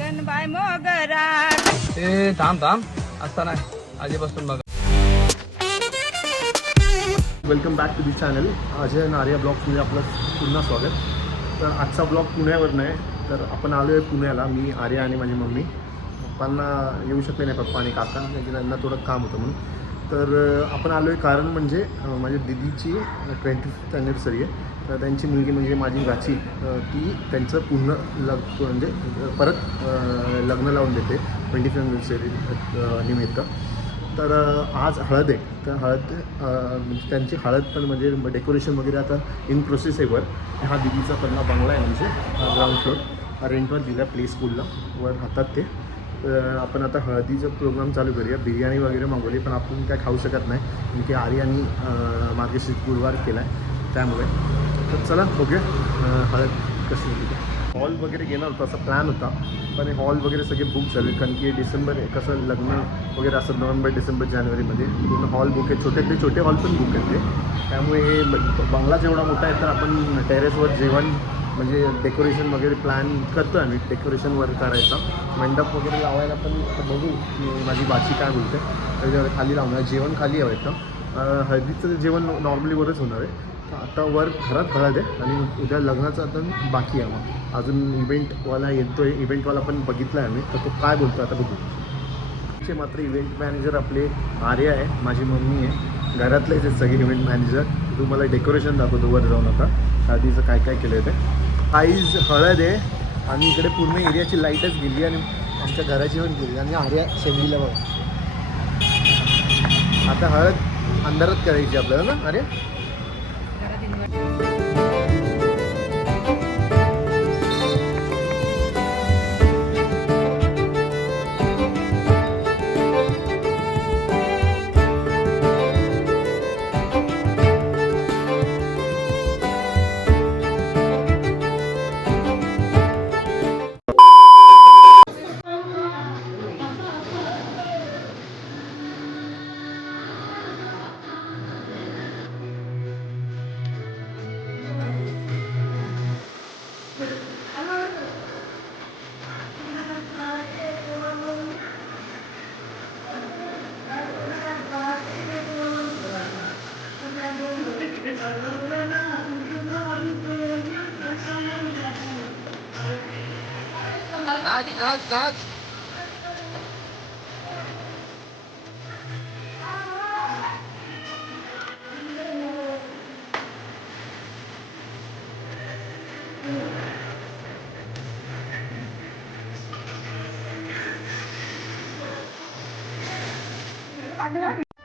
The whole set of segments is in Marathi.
गणबाई मोगरा ते थांब थांब असता नाही आधीपासून बघा. Welcome back to the channel. Ajay आणि आर्या ब्लॉग्समध्ये आपलं पुन्हा स्वागत. तर आजचा ब्लॉग पुण्यावरून आहे. तर आपण आलो आहे पुण्याला, मी आर्या आणि माझी मम्मी. पप्पांना येऊ शकले नाही, पप्पा आणि काका, म्हणजे त्यांना थोडं काम होतं म्हणून. तर आपण आलो आहे कारण म्हणजे माझ्या दिदीची 25th ॲनिव्हर्सरी आहे. तर त्यांची मुलगी म्हणजे माझी गाची, ती त्यांचं पूर्ण म्हणजे परत लग्न लावून देते 25th ॲनिव्हर्सरी निमित्त. तर आज हळद आहे. तर हळद म्हणजे त्यांची हळद पण म्हणजे डेकोरेशन वगैरे आता इन प्रोसेस आहे. वर हा दिदीचा पहिला बंगला आहे, म्हणजे ग्राउंड फ्लोर रेंटवर दिला प्ले स्कूलला, वर राहतात ते. आपण आता हळदीचं प्रोग्राम चालू करूया. बिर्याणी वगैरे मागवली, पण आपण काय खाऊ शकत नाही कारण की आर्यानी मार्गशीर्ष गुरुवार केला आहे, त्यामुळे. तर चला बघूया हळद कशी होती. हॉल वगैरे घेणार होता असा प्लॅन होता, पण हे हॉल वगैरे सगळे बुक झाले कारण की डिसेंबर कसं लग्न वगैरे असं नोव्हेंबर डिसेंबर जानेवारीमध्ये पूर्ण हॉल बुक आहे. छोटे छोटे हॉल पण बुक आहेत ते. त्यामुळे हे बंगला जेवढा मोठा आहे, तर आपण टेरेसवर जेवण म्हणजे डेकोरेशन वगैरे प्लॅन करतो आहे. आम्ही डेकोरेशनवर करायचा, मंडप वगैरे लावायला पण आता बघू की माझी बाची काय बोलते. त्याच्यावर खाली लावणार, जेवण खाली हवं आहे. हळदीचं जेवण नॉर्मली वरच होणार आहे. आता वर घरात हळद आहे आणि उद्या लग्नाचं आता बाकी आहे. मग अजून इव्हेंटवाला येतो आहे, इव्हेंटवाला पण बघितला आहे आम्ही, तर तो काय बोलतो आता बघू. चे मात्र इव्हेंट मॅनेजर आपले आर्या आहे, माझी मम्मी आहे, घरातलेच आहेत सगळे इव्हेंट मॅनेजर. तुम्हाला डेकोरेशन दाखवतो वर जाऊन आता हळदीचं काय काय केलं आहे ते. आईज हळद आहे आणि इकडे पूर्ण एरियाची लाईटच गेली आणि आमच्या घराची पण गेली आणि आर्या शेंडीला बघा. आता हळद अंधारात करायची आपल्याला ना Arya.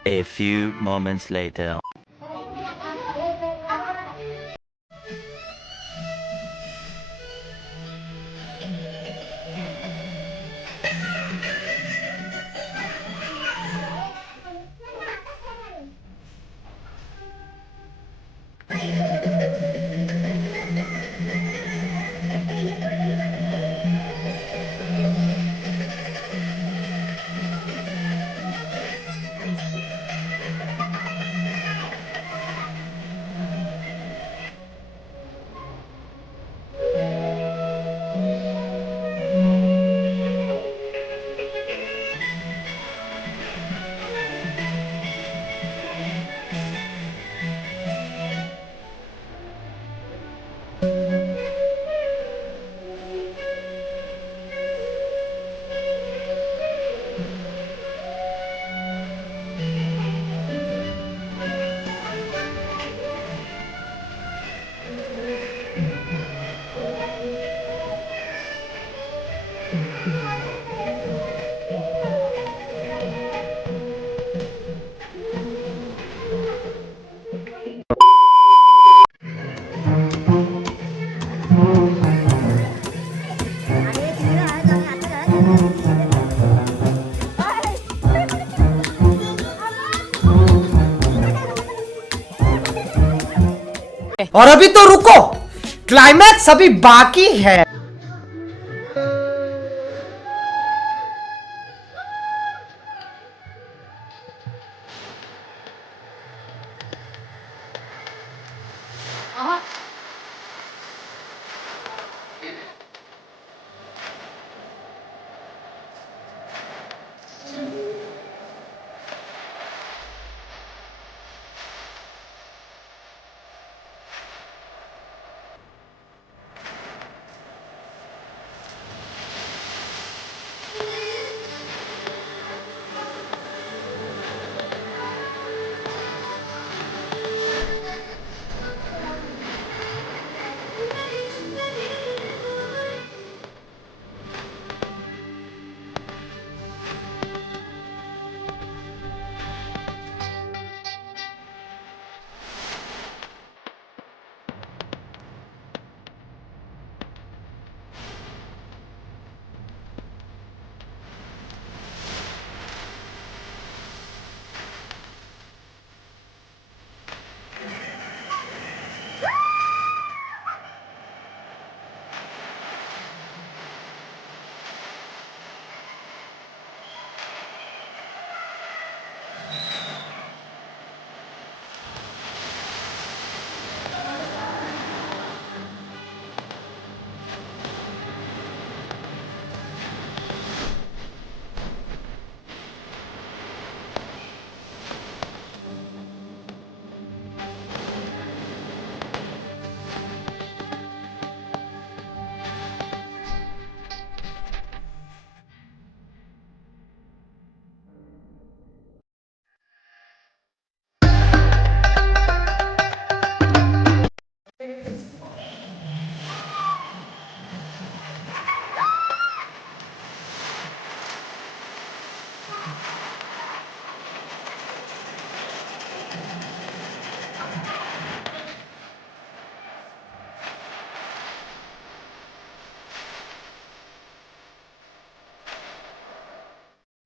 A few moments later. और अभी तो रुको, क्लाइमैक्स अभी बाकी है.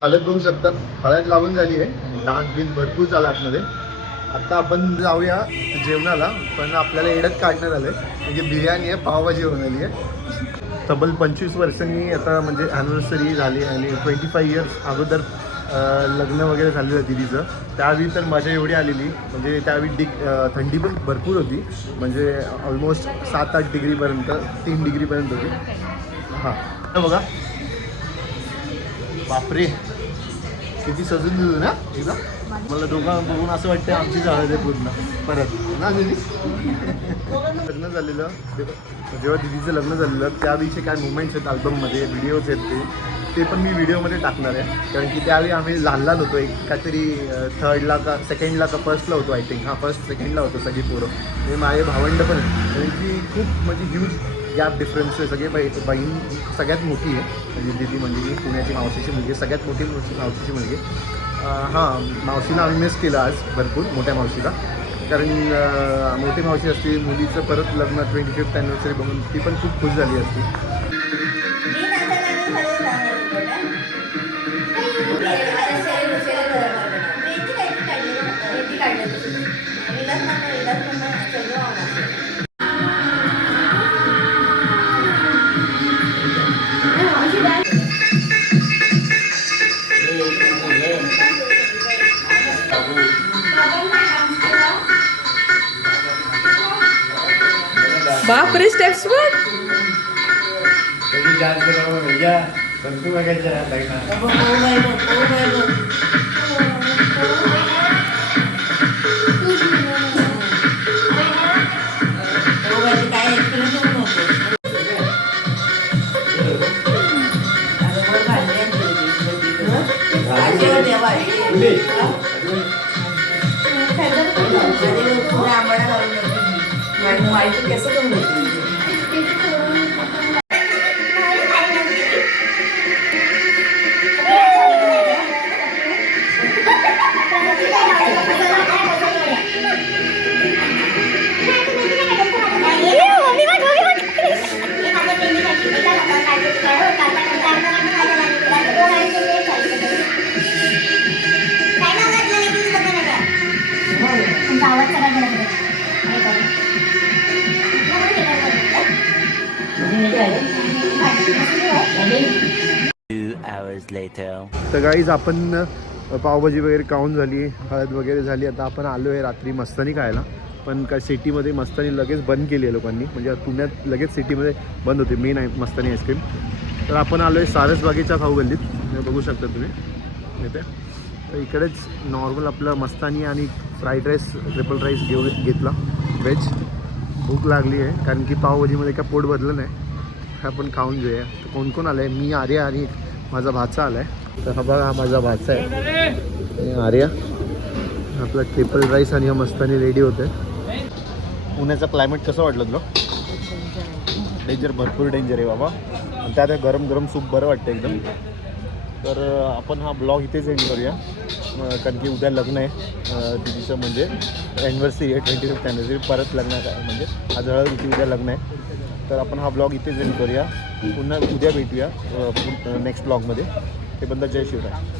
हळद बघू शकतात, हळद लावून झाली आहे, डान्स बिन भरपूर झाला आतमध्ये. आता आपण जाऊया जेवणाला, पण आपल्याला एडत काढण्यात आलं आहे म्हणजे बिर्याणी आहे, पावभाजी बनवली आहे. तब्बल 25 वर्षांनी आता म्हणजे ॲनिव्हर्सरी झाली आणि 25 इयर्स अगोदर लग्न वगैरे झालेलं दिदीचं. त्यावेळी तर मजा एवढी आलेली, म्हणजे त्यावेळी थंडी पण भरपूर होती, म्हणजे ऑलमोस्ट 7-8 डिग्रीपर्यंत, 3 डिग्रीपर्यंत होती. हां बघा, बापरे किती सजून दिलं ना एकदा. मला दोघं बघून असं वाटतं आमची हळद आहे पूर्ण परत ना दिदी. लग्न झालेलं जेव्हा दिदीचं लग्न झालेलं त्यावेळीचे काय मुवमेंट्स आहेत अल्बममध्ये, व्हिडिओज आहेत ते पण मी व्हिडिओमध्ये टाकणार आहे. कारण की त्यावेळी आम्ही लहान होतो, एक काहीतरी 3rd का 2nd का 1st होतो आय थिंक. 1st 2nd होतो सगळी पोरं. हे माझे भावंड पण आहेत, कारण की खूप म्हणजे ह्यूज गॅप डिफरन्स आहे. सगळे बहीण सगळ्यात मोठी आहे म्हणजे दिदी, म्हणजे मी पुण्याची मावशीची मुलगी, सगळ्यात मोठी मावशीची मुलगी. हां, मावशीला आम्ही मिस केलं आज भरपूर, मोठ्या मावशीला. कारण मोठी मावशी असते, मुलीचं परत लग्न 25th ॲनिव्हर्सरी बघून ती पण खूप खुश झाली असती. बापरे, स्टेप्स वर तर गाईज आपण पावभाजी वगैरे खाऊन झाली, हळद वगैरे झाली. आता आपण आलो आहे रात्री मस्तानी खायला. पण काय सिटीमध्ये मस्तानी लगेच बंद केली आहे लोकांनी, म्हणजे पुण्यात लगेच सिटीमध्ये बंद होते मेन मस्तानी आईस्क्रीम. तर आपण आलो आहे सारसबागेच्या खाऊ गल्लीत, बघू शकता तुम्ही इथे. तर इकडेच नॉर्मल आपलं मस्तानी आणि फ्राईड राईस, ट्रिपल राईस घेतला व्हेज. भूक लागली आहे कारण की पावभाजीमध्ये काय पोट भरलं नाही. आपण खाऊन घेऊया. तर कोण कोण आलं आहे? मी, आर्या आणि माझा भाचा आला आहे. तर हा बघा, हा माझा भाचा आहे आर्या. आपला ट्रिपल राईस आणि हा मस्तानी रेडी होतं आहे. पुण्याचं क्लायमेट कसं वाटलं तुला? डेंजर, भरपूर डेंजर आहे बाबा. आणि त्यात गरम गरम सूप बरं वाटतं एकदम. तर आपण हा ब्लॉग इथेच एंड करूया, कारण की उद्या लग्न आहे दिदीचं, म्हणजे ॲनिव्हर्सरी आहे, 25th ॲनिव्हर्सरी. परत लग्न म्हणजे आज हळद होती, उद्या लग्न आहे. तर आपण हा ब्लॉग इथेच एंड करूया. पुन्हा उद्या भेटूया नेक्स्ट ब्लॉगमध्ये. ते बंद. जय शिवराय.